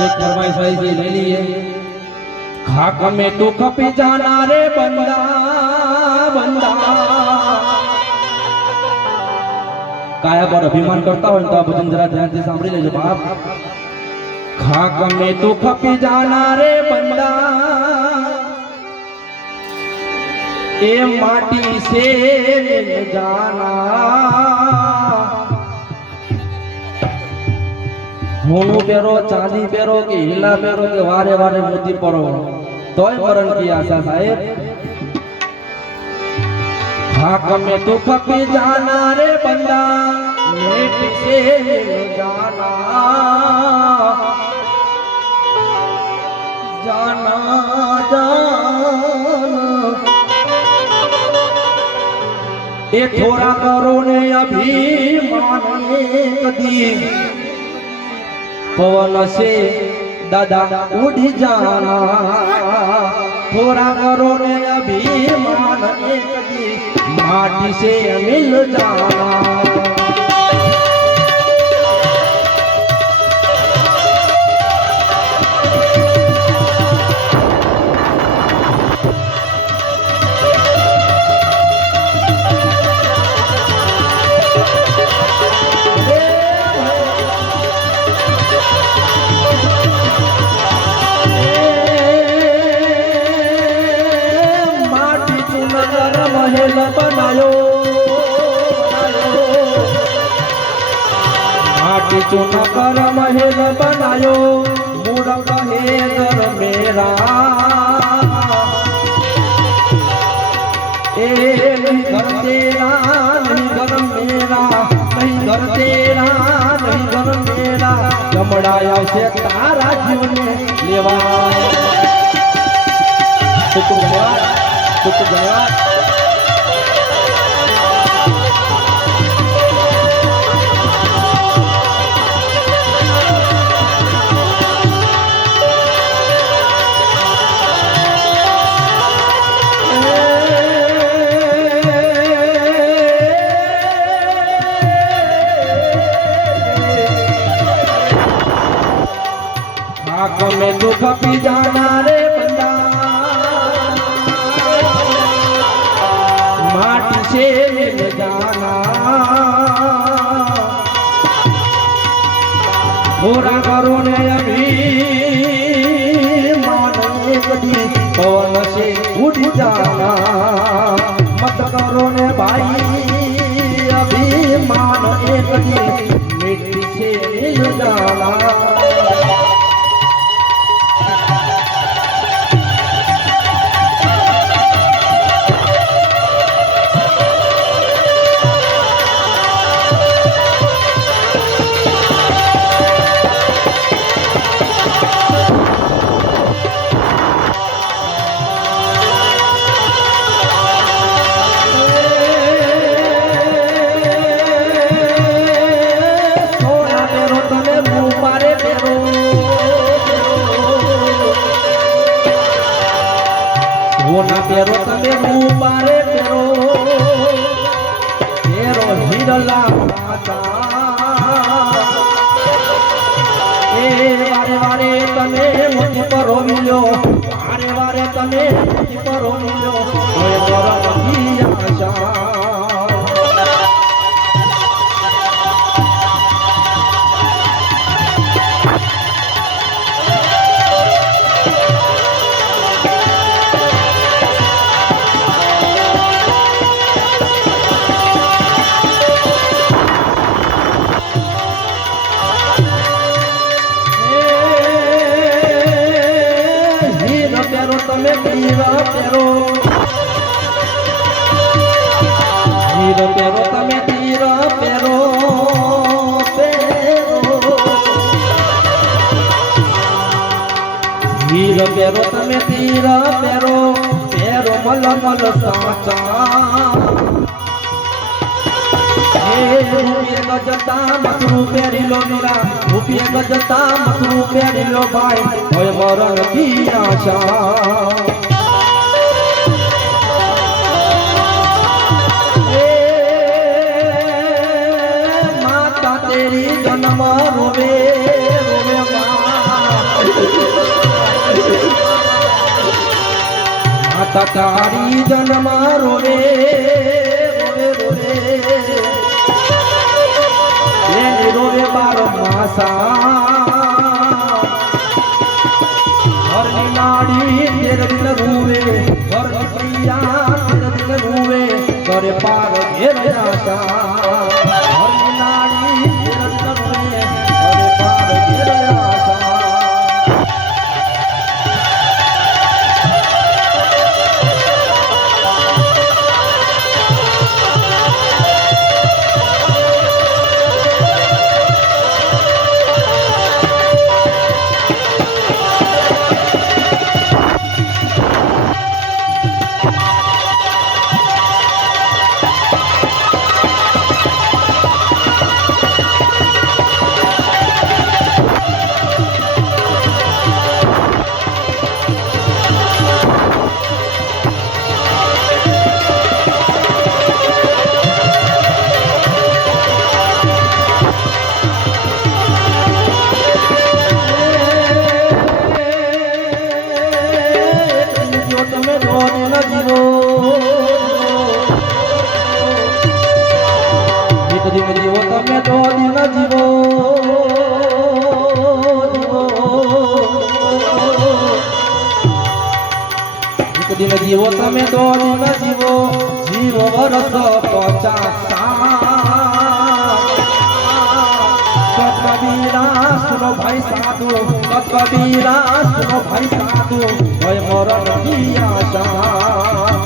एक फरमाइश आई थी, ले लिए। खाक में तू खपी जाना रे बंदा बंदा। काया पर अभिमान करता हो तो भजन जरा ध्यान से सांभળી लेજો बाप। खाक में तू खपी जाना रे बंदा, ए माटी से मिल जाना। होनू पेरो, चांदी पेरो के हीला पेरो के वारे वारे मोती परो, तोय मरण की आशा साहेब। खाक में तू खपी जाना रे बंदा, मिट्टी से मिल जाना। जाना जाना ए थोड़ा करो ने अभिमान कदी, पवन से दादा उड़ जाना। थोड़ा करो ने अभिमान कदी, माटी से मिल जाना। महल बनायो माटी चूना कर महल बनायो, मूर्ख है घर मेरा। ए नहीं घर तेरा नहीं घर मेरा, नहीं घर तेरा नहीं घर मेरा। जमड़ाया से तारा जीव ने लेवा। तुक गया में दुख पी जाना रे बंदा, माटी से मिल जाना। पूरा करो ने अभी माने कदी, पवन से उड़ जाना। मत करो ने भाई अभी मान कदी, मिट्टी से मिल जाना। होना पेरो तमे मुबारे पेरो, पेरो हिरला माता। ए वारे वारे तमे मोती पर मिलो, वारे वारे तमे मोती पर मिलो, ओए मरण की आशा। તમે હીરો પેરો, હીરો પેરો તમે હીરો પેરો પેરો, હીરો પેરો તમે હીરો પેરો પેરો મલમલ સાચા। રૂપિયા ગજતા મસરૂ પેરી લો મીરા, રૂપિયા ગજતા મસરૂ પેરી લો ભાઈ, હોય મરણ કી આશા। માતા તેરી જન્મ રોવે રોવે તકારી જન્મ રોવે રોવે એની રોવે 12 માસા ઘરની નાડી તેર દિન રૂવે ઘરની પ્રિયા તેર દિન રૂવે કરે પાર ઘેર આશા ઘરની નાડી તેર દિન રૂવે કરે પાર ઘેર આશા દિન જીવો તમે તો દિન જીવો જીવો વર્ષ 50 કબીરા સુનો ભાઈ સાધુ કબીરા સુનો ભાઈ સાધુ ભય મરણ કી આશા